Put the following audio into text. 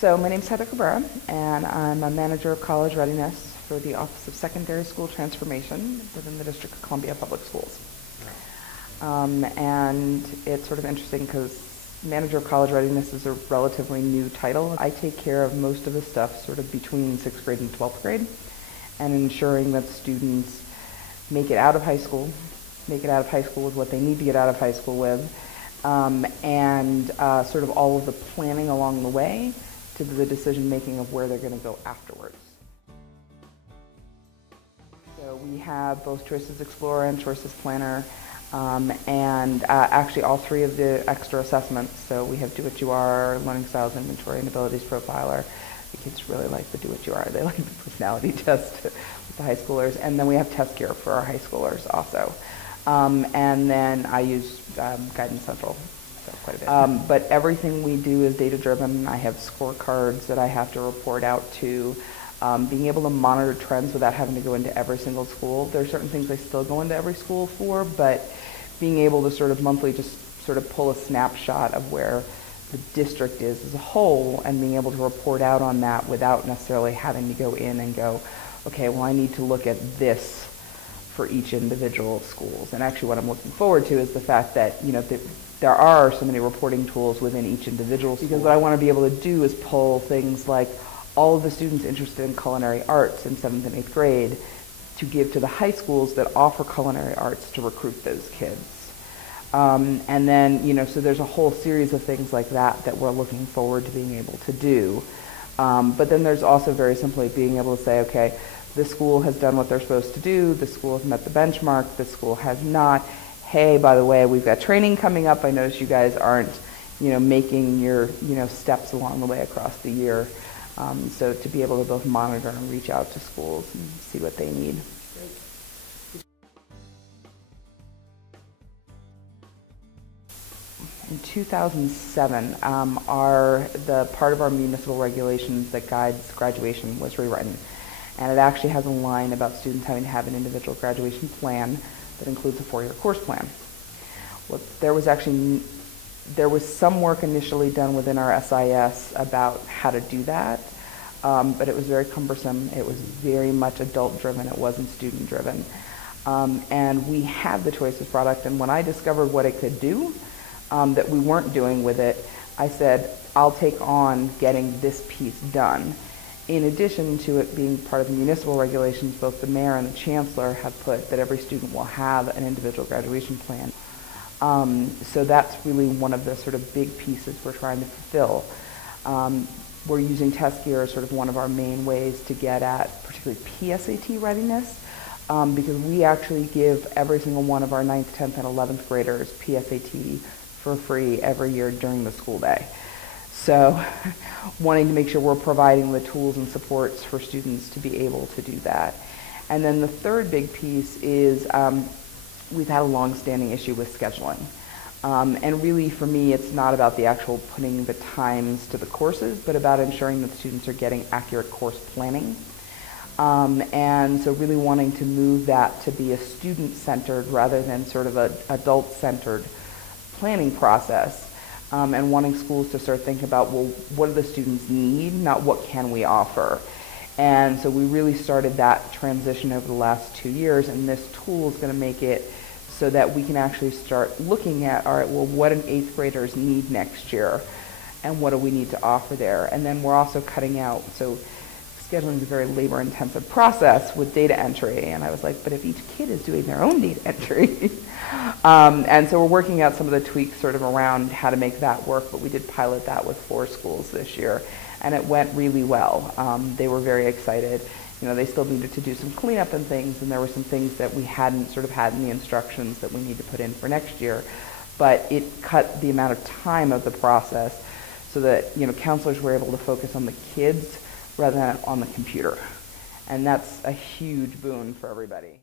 So my name is Heather Cabrera, and I'm a manager of college readiness for the Office of Secondary School Transformation within the District of Columbia Public Schools. And it's sort of interesting because manager of college readiness is a relatively new title. I take care of most of the stuff sort of between 6th grade and 12th grade, and ensuring that students make it out of high school with what they need to get out of high school with, and sort of all of the planning along the way to the decision making of where they're going to go afterwards. So we have both Choices Explorer and Choices Planner, and actually all three of the extra assessments. So we have Do What You Are, Learning Styles Inventory, and Abilities Profiler. The kids really like the Do What You Are. They like the personality test with the high schoolers. And then we have Test Gear for our high schoolers also. And then I use Guidance Central quite a bit. But everything we do is data-driven. I have scorecards that I have to report out to. Being able to monitor trends without having to go into every single school. There are certain things I still go into every school for, but being able to sort of monthly just sort of pull a snapshot of where the district is as a whole and being able to report out on that without necessarily having to go in and go, okay, well, I need to look at this for each individual schools. And actually what I'm looking forward to is the fact that, you know, there are so many reporting tools within each individual school. Because what I want to be able to do is pull things like all of the students interested in culinary arts in 7th and 8th grade to give to the high schools that offer culinary arts to recruit those kids. And then, you know, so there's a whole series of things like that that we're looking forward to being able to do. But then there's also very simply being able to say, okay, this school has done what they're supposed to do, this school has met the benchmark, this school has not. Hey, by the way, we've got training coming up. I notice you guys aren't, you know, making your, you know, steps along the way across the year. So to be able to both monitor and reach out to schools and see what they need. In 2007, the part of our municipal regulations that guides graduation was rewritten. And it actually has a line about students having to have an individual graduation plan that includes a 4-year course plan. Well, there was some work initially done within our SIS about how to do that, but it was very cumbersome. It was very much adult-driven. It wasn't student-driven. And we had the Choices product, and when I discovered what it could do that we weren't doing with it, I said, I'll take on getting this piece done. In addition to it being part of the municipal regulations, both the mayor and the chancellor have put that every student will have an individual graduation plan. So that's really one of the sort of big pieces we're trying to fulfill. We're using Test Gear as sort of one of our main ways to get at particularly PSAT readiness, because we actually give every single one of our 9th, 10th, and 11th graders PSAT for free every year during the school day. So wanting to make sure we're providing the tools and supports for students to be able to do that. And then the third big piece is we've had a long-standing issue with scheduling. And really, for me, it's not about the actual putting the times to the courses, but about ensuring that students are getting accurate course planning. And so really wanting to move that to be a student-centered rather than sort of an adult-centered planning process. And wanting schools to start thinking about, well, what do the students need, not what can we offer. And so we really started that transition over the last 2 years, and this tool is going to make it so that we can actually start looking at, all right, well, what do 8th graders need next year, and what do we need to offer there. And then we're also cutting out, so scheduling is a very labor-intensive process with data entry, and I was like, but if each kid is doing their own data entry. And so we're working out some of the tweaks sort of around how to make that work, but we did pilot that with 4 schools this year, and it went really well. They were very excited. You know, they still needed to do some cleanup and things, and there were some things that we hadn't sort of had in the instructions that we need to put in for next year, but it cut the amount of time of the process so that, you know, counselors were able to focus on the kids rather than on the computer. And that's a huge boon for everybody.